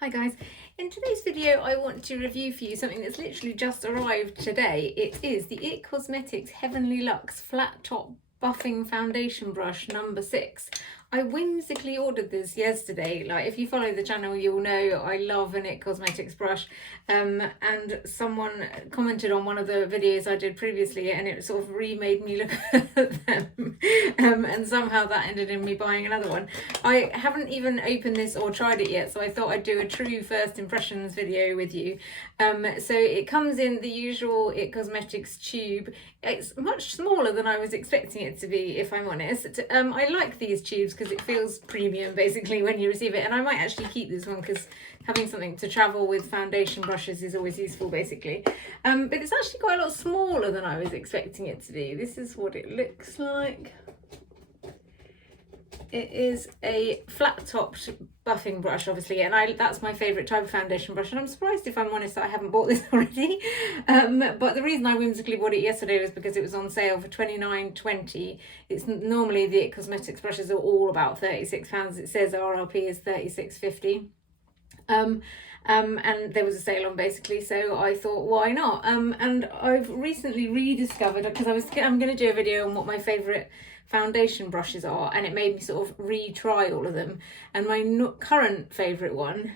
Hi guys, in today's video I want to review for you something that's literally just arrived today. It is the IT Cosmetics Heavenly Luxe Flat Top Buffing Foundation Brush number 6. I whimsically ordered this yesterday. Like, if you follow the channel you'll know I love an IT Cosmetics brush, and someone commented on one of the videos I did previously and it sort of remade me look at them, and somehow that ended in me buying another one. I haven't even opened this or tried it yet, so I thought I'd do a true first impressions video with you. So it comes in the usual IT Cosmetics tube. It's much smaller than I was expecting it to be, if I'm honest. I like these tubes because it feels premium basically when you receive it, and I might actually keep this one because having something to travel with foundation brushes is always useful basically. But it's actually quite a lot smaller than I was expecting it to be. This is what it looks like. It is a flat-topped buffing brush, obviously, and that's my favourite type of foundation brush, and I'm surprised, if I'm honest, that I haven't bought this already. But the reason I whimsically bought it yesterday was because it was on sale for £29.20. It's normally the IT Cosmetics brushes are all about £36. It says RRP is £36.50. And there was a sale on basically, so I thought why not. And I've recently rediscovered, because I'm going to do a video on what my favourite foundation brushes are, and it made me sort of retry all of them, and my current favourite one,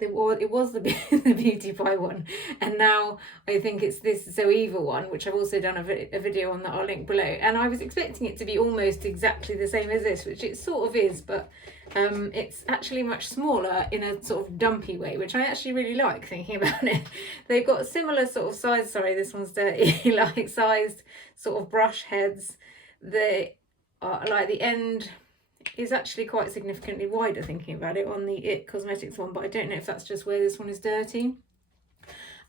it was the Beauty Pie one, and now I think it's this Zoeva one, which I've also done a video on that I'll link below, and I was expecting it to be almost exactly the same as this, which it sort of is, but it's actually much smaller in a sort of dumpy way, which I actually really like thinking about it. They've got similar sort of size, sorry this one's dirty, like sized sort of brush heads. They are like, the end is actually quite significantly wider thinking about it on the IT Cosmetics one, but I don't know if that's just where this one is dirty.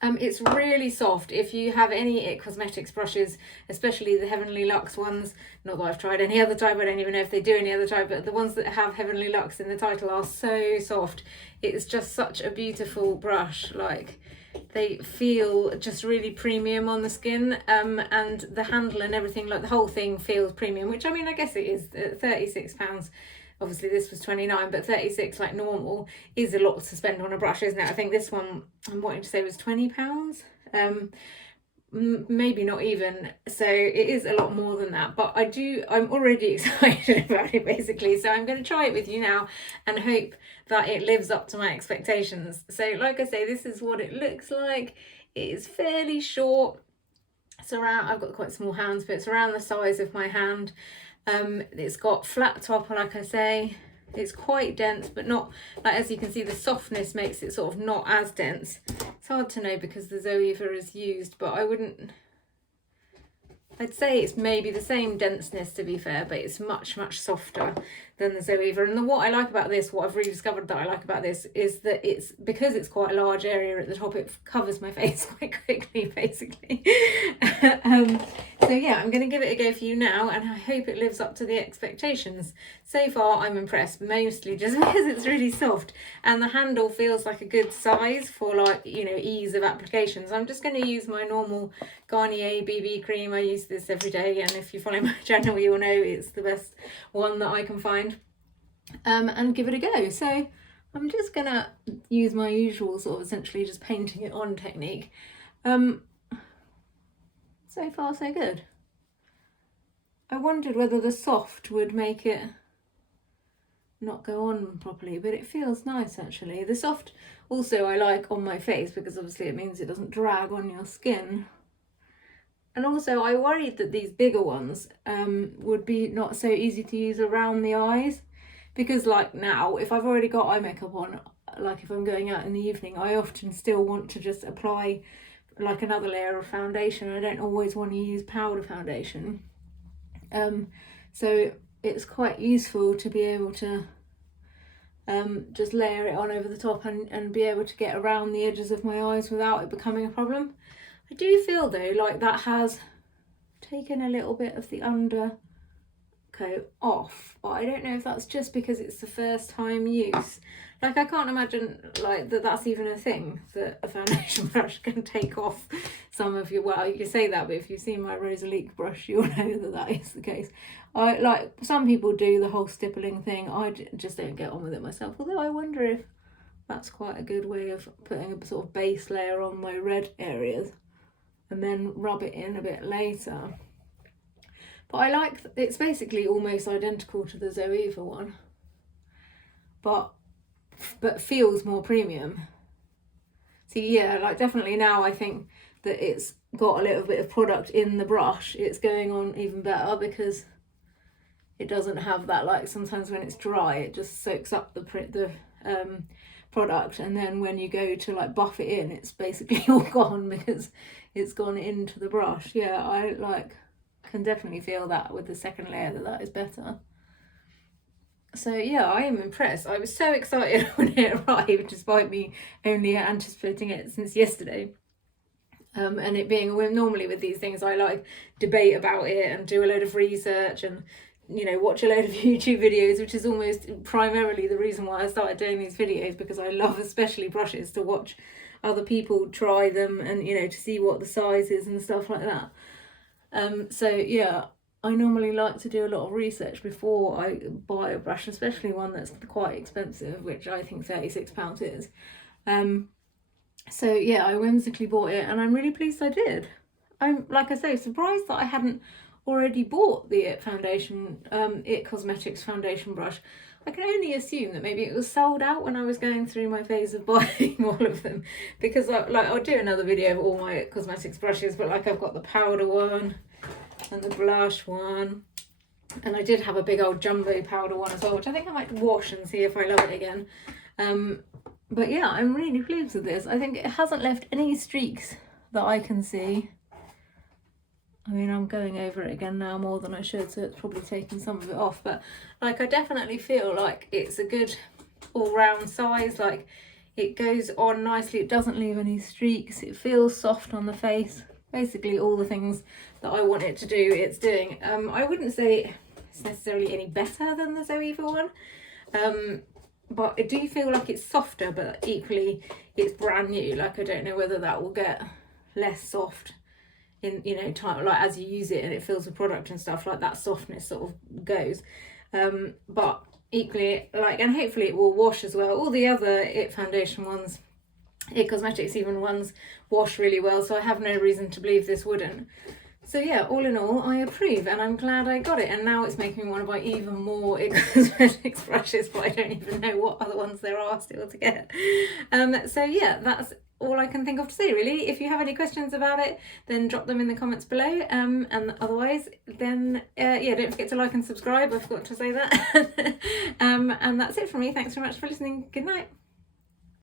It's really soft. If you have any IT Cosmetics brushes, especially the Heavenly Luxe ones, not that I've tried any other type, I don't even know if they do any other type, but the ones that have Heavenly Luxe in the title are so soft. It's just such a beautiful brush. Like, they feel just really premium on the skin, and the handle and everything, like the whole thing feels premium, which I mean, I guess it is. £36. Obviously this was 29, but 36 like normal is a lot to spend on a brush, isn't it? I think this one I'm wanting to say was £20. Maybe not even, so it is a lot more than that, but I'm already excited about it basically, so I'm going to try it with you now and hope that it lives up to my expectations. So like I say, this is what it looks like. It is fairly short. It's around, I've got quite small hands, but it's around the size of my hand. It's got flat top, like I say. It's quite dense, but not, like, as you can see, the softness makes it sort of not as dense. It's hard to know because the Zoeva is used, but I'd say it's maybe the same denseness, to be fair, but it's much softer than the Zoeva. And what I like about this, what I've rediscovered that I like about this, is that it's, because it's quite a large area at the top, it covers my face quite quickly basically. So yeah, I'm going to give it a go for you now, and I hope it lives up to the expectations. So far I'm impressed, mostly just because it's really soft, and the handle feels like a good size for, like, you know, ease of applications. I'm just going to use my normal Garnier BB cream. I use this every day, and if you follow my channel you'll know it's the best one that I can find, and give it a go. So I'm just gonna use my usual sort of essentially just painting it on technique. So far so good. I wondered whether the soft would make it not go on properly, but it feels nice actually. The soft also I like on my face because obviously it means it doesn't drag on your skin. And also I worried that these bigger ones would be not so easy to use around the eyes, because like now, if I've already got eye makeup on, like if I'm going out in the evening, I often still want to just apply like another layer of foundation. I don't always want to use powder foundation. So it's quite useful to be able to just layer it on over the top and be able to get around the edges of my eyes without it becoming a problem. I do feel though like that has taken a little bit of the undercoat off, but I don't know if that's just because it's the first time use. Like, I can't imagine like that's even a thing, that a foundation brush can take off some of your, well, you can say that, but if you've seen my Rosalique brush you'll know that that is the case. Like, some people do the whole stippling thing. I just don't get on with it myself, although I wonder if That's quite a good way of putting a sort of base layer on my red areas and then rub it in a bit later. But I like, it's basically almost identical to the Zoeva one, but feels more premium. So yeah, like definitely now I think that it's got a little bit of product in the brush, it's going on even better because it doesn't have that, like sometimes when it's dry it just soaks up the product, and then when you go to like buff it in, it's basically all gone because it's gone into the brush. Yeah, I can definitely feel that with the second layer that is better. So yeah, I am impressed. I was so excited when it arrived, despite me only anticipating it since yesterday. And it being a whim, normally with these things I like debate about it and do a load of research and, you know, watch a load of YouTube videos, which is almost primarily the reason why I started doing these videos, because I love, especially brushes, to watch other people try them and, you know, to see what the size is and stuff like that. So yeah, I normally like to do a lot of research before I buy a brush, especially one that's quite expensive, which I think £36 is. So yeah, I whimsically bought it and I'm really pleased I did. I'm, like I say, surprised that I hadn't already bought the It Cosmetics foundation brush. I can only assume that maybe it was sold out when I was going through my phase of buying all of them, because I'll do another video of all my cosmetics brushes, but like I've got the powder one and the blush one, and I did have a big old jumbo powder one as well, which I think I might wash and see if I love it again. But yeah, I'm really pleased with this. I think it hasn't left any streaks that I can see. I mean, I'm going over it again now more than I should, so it's probably taken some of it off, but like I definitely feel like it's a good all-round size. Like it goes on nicely, it doesn't leave any streaks, it feels soft on the face. Basically all the things that I want it to do, it's doing. I wouldn't say it's necessarily any better than the Zoeva one, but I do feel like it's softer, but equally it's brand new. Like I don't know whether that will get less soft in, you know, time, like as you use it and it fills the product and stuff, like that softness sort of goes. But equally, like, and hopefully it will wash as well. All the other It foundation ones, It Cosmetics even ones, wash really well, so I have no reason to believe this wouldn't. So yeah, all in all, I approve, and I'm glad I got it. And now it's making me want to buy even more It Cosmetics brushes, but I don't even know what other ones there are still to get. So yeah, that's all I can think of to say, really. If you have any questions about it, then drop them in the comments below. And otherwise, then yeah, don't forget to like and subscribe. I forgot to say that. And that's it from me. Thanks very much for listening. Good night.